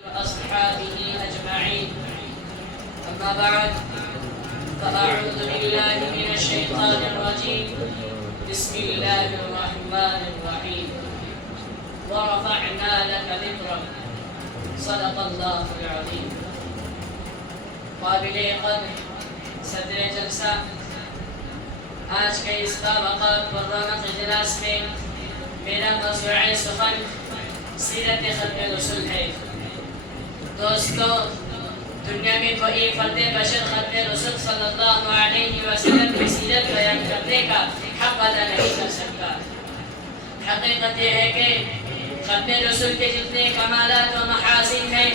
وأصحابه أجمعين. أما بعد فأعوذ بالله من الشيطان الرجيم. بسم الله الرحمن الرحيم. ورفعنا لك ذكرك. صدق الله العظيم. قابل قدر صدر جلسہ، آج کے اس باوقار پررونق اجلاس میں میرا موضوع سخن سیرت ختم رسول ہے۔ دوستو، دنیا میں کوئی فرد بشر ختم رسول صلی اللہ علیہ وسلم کی سیرت بیان کرنے کا حق ادا نہیں کر سکتا۔ حقیقت یہ ہے کہ ختم رسول کے جتنے کمالات و محاسن ہیں،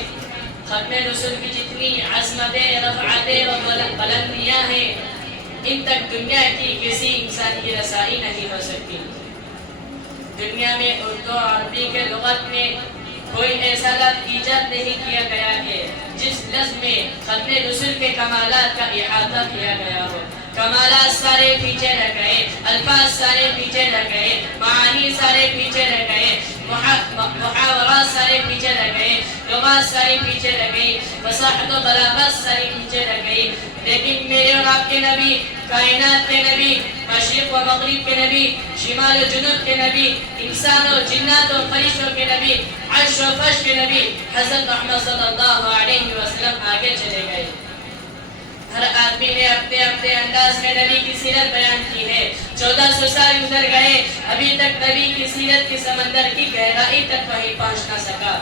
ختم رسول کی جتنی عظمتیں، رفعتیں و بلندیاں ہیں، ان تک دنیا کی کسی انسان کی رسائی نہیں ہو سکتی۔ دنیا میں اردو اور عربی کے لغت میں کوئی ایسا لفظ ایجاد نہیں کیا گیا کہ جس لفظ میں ختم رسول کے کمالات کا احاطہ کیا گیا ہو۔ کمالات سارے پیچھے رہ گئے، الفاظ سارے پیچھے رہ گئے، معانی سارے پیچھے رہ گئے، محاورات سارے پیچھے رہ گئے، لغات ساری پیچھے رہ گئی، فصاحت و بلاغت ساری پیچھے رہ گئی، لیکن میرے اور آپ کے نبی، کائنات کے نبی، مشرق و مغرب کے نبی، شمال و جنوب کے نبی، انسان و جنات و فرشتوں کے نبی، عرش و فرش کے نبی حضرت محمد صلی اللہ علیہ وسلم آگے چلے گئے۔ ہر آدمی نے اپنے اپنے انداز میں نبی کی سیرت بیان کی ہے۔ 1400 سال گزر گئے، ابھی تک نبی کی سیرت کی سمندر کی گہرائی تک وہی پہنچ نہ سکا۔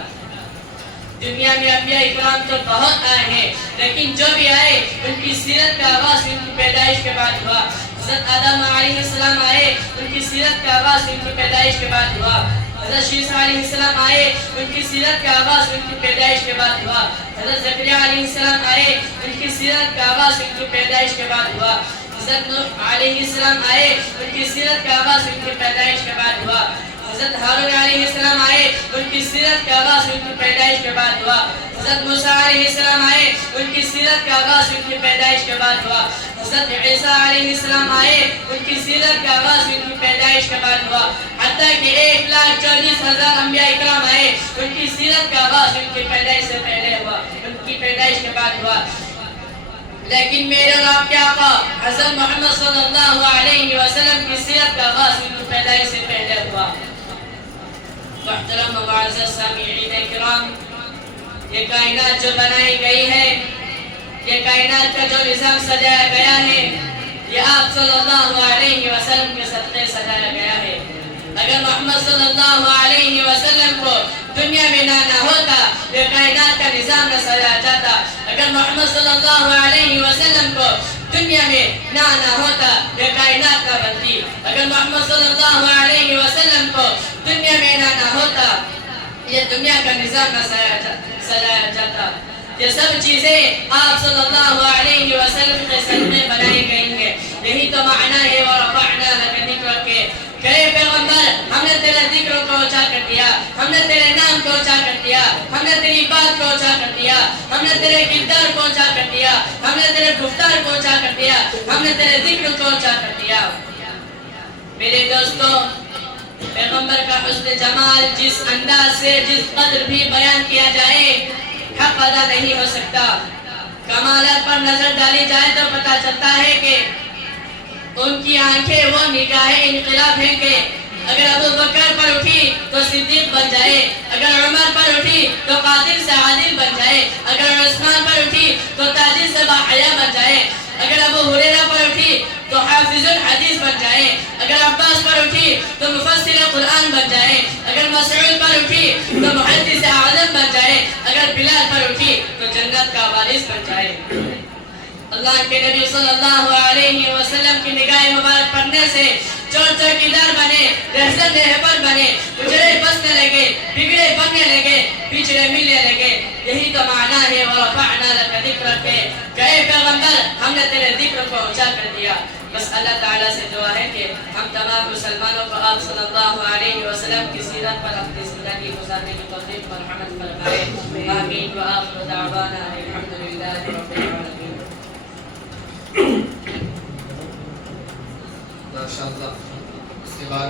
دنیا میں انبیاء اکرام تو بہت آئے ہیں، لیکن جو بھی آئے ان کی سیرت کا آغاز ان کی پیدائش کے بعد ہوا۔ حضرت آدم علیہ السلام آئے، ان کی سیرت کا آغاز ان کی پیدائش کے بعد ہوا۔ حضرت عیسیٰ علیہ السلام آئے، ان کی سیرت کا آغاز ان کی پیدائش کے بعد ہوا۔ حضرت زکریا علیہ السلام آئے، ان کی سیرت کا آغاز ان کی پیدائش کے بعد ہوا۔ حضرت نوح علیہ السلام آئے، ان کی سیرت کا آغاز ان کی پیدائش کے بعد ہوا۔ حضرت ہارون علیہ السلام آئے، ان کی سیرت کا آغاز ان کی پیدائش کے بعد ہوا۔ حضرت موسیٰ علیہ السلام آئے، ان کی سیرت کا آغاز ان کی پیدائش کے بعد ہوا۔ حضرت عیسیٰ علیہ السلام آئے، ان کی سیرت کا آغاز ان کی پیدائش کے بعد ہوا۔ حتیٰ کہ 1,24,000 انبیاء اکرام آئے، ان کی سیرت کا آغاز ان کی پیدائش سے پہلے ہوا، ان کی پیدائش کے بعد ہوا۔ لیکن میرے اور آپ کے آقا حضرت محمد صلی اللہ علیہ وسلم کی سیرت کا آغاز ان کی پیدائش سے پہلے ہوا۔ محترم و معزز سامعین کرام، یہ کائنات جو بنائی گئی ہے، یہ کائنات کا جو نظام سجایا گیا ہے، یہ آپ صلی اللہ علیہ وسلم کے صدقے سجایا گیا ہے۔ اگر محمد صلی اللہ علیہ وسلم کو دنیا میں نہ ہوتا، یہ کائنات کا نظام نہ سجایا جاتا۔ اگر محمد صلی اللہ علیہ وسلم کو دنیا میں نہ ہوتا، یہ کائنات نہ بنتی۔ اگر محمد صلی اللہ علیہ وسلم کو دنیا میں نہ ہوتا، یہ دنیا کا نظام نہ سجایا جاتا۔ یہ سب چیزیں آپ صلی اللہ علیہ وسلم کے صدقے بنائی گئی ہیں۔ یہی تو معنی ہے وَرَفَعْنَا لَكَ ذِكْرَكَ کہ اے پیغمبر، ہم نے تیرے ذکر کو اونچا کر دیا، ہم نے تیرے نام کو اونچا کر دیا، ہم نے تیری بات کو اونچا کر دیا، ہم نے تیرے کردار کو اونچا کر دیا، ہم نے تیرے گفتار کو اونچا کر دیا، ہم نے تیرے ذکر کو اونچا کر دیا۔ میرے دوستو، پیغمبر کا حسن جمال جس انداز سے جس قدر بھی بیان کیا جائے، حق ادا نہیں ہو سکتا۔ کمالات پر نظر ڈالی جائے تو پتہ چلتا ہے کہ ان کی آنکھیں وہ نگاہیں انقلاب ہیں کہ اگر ابو بکر پر اٹھی تو صدیق بن جائے، اگر عمر پر اٹھی تو قاتل سے عادل بن جائے، اگر عثمان پر اٹھی تو تاجر سے باحیا بن جائے، اگر ابو ہریرہ پر اٹھی تو حافظ الحدیث بن جائے، اگر عباس پر اٹھی تو مفسر قرآن بن جائے، اگر مسعود پر اٹھی تو محدث اعظم بن جائے، اگر بلال پر اٹھی تو جنت کا وارث بن جائے۔ اللہ کے نبی صلی اللہ علیہ وسلم کی نگاہ مبارک پڑھنے سے چور چوکیدار بنے، رہزن رہبر بنے، اجڑے بسنے لگے، بگڑے بننے لگے، پچھڑے ملنے لگے۔ یہی تو معنی ہے وَرَفَعْنَا لَكَ ذِكْرَكَ کہ اے پیغمبر، ہم نے تیرے ذکر کو اونچا کر دیا۔ بس اللہ تعالیٰ سے دعا ہے کہ ہم تمام مسلمانوں کو آپ صلی اللہ علیہ وسلم کی سیرت پر اپنی زندگی گزارنے کی توفیق مرحمت فرمائے۔ آمین وآخر دعوانا الحمدللہ رب العالمین۔ ماشاءاللہ، اس کے بعد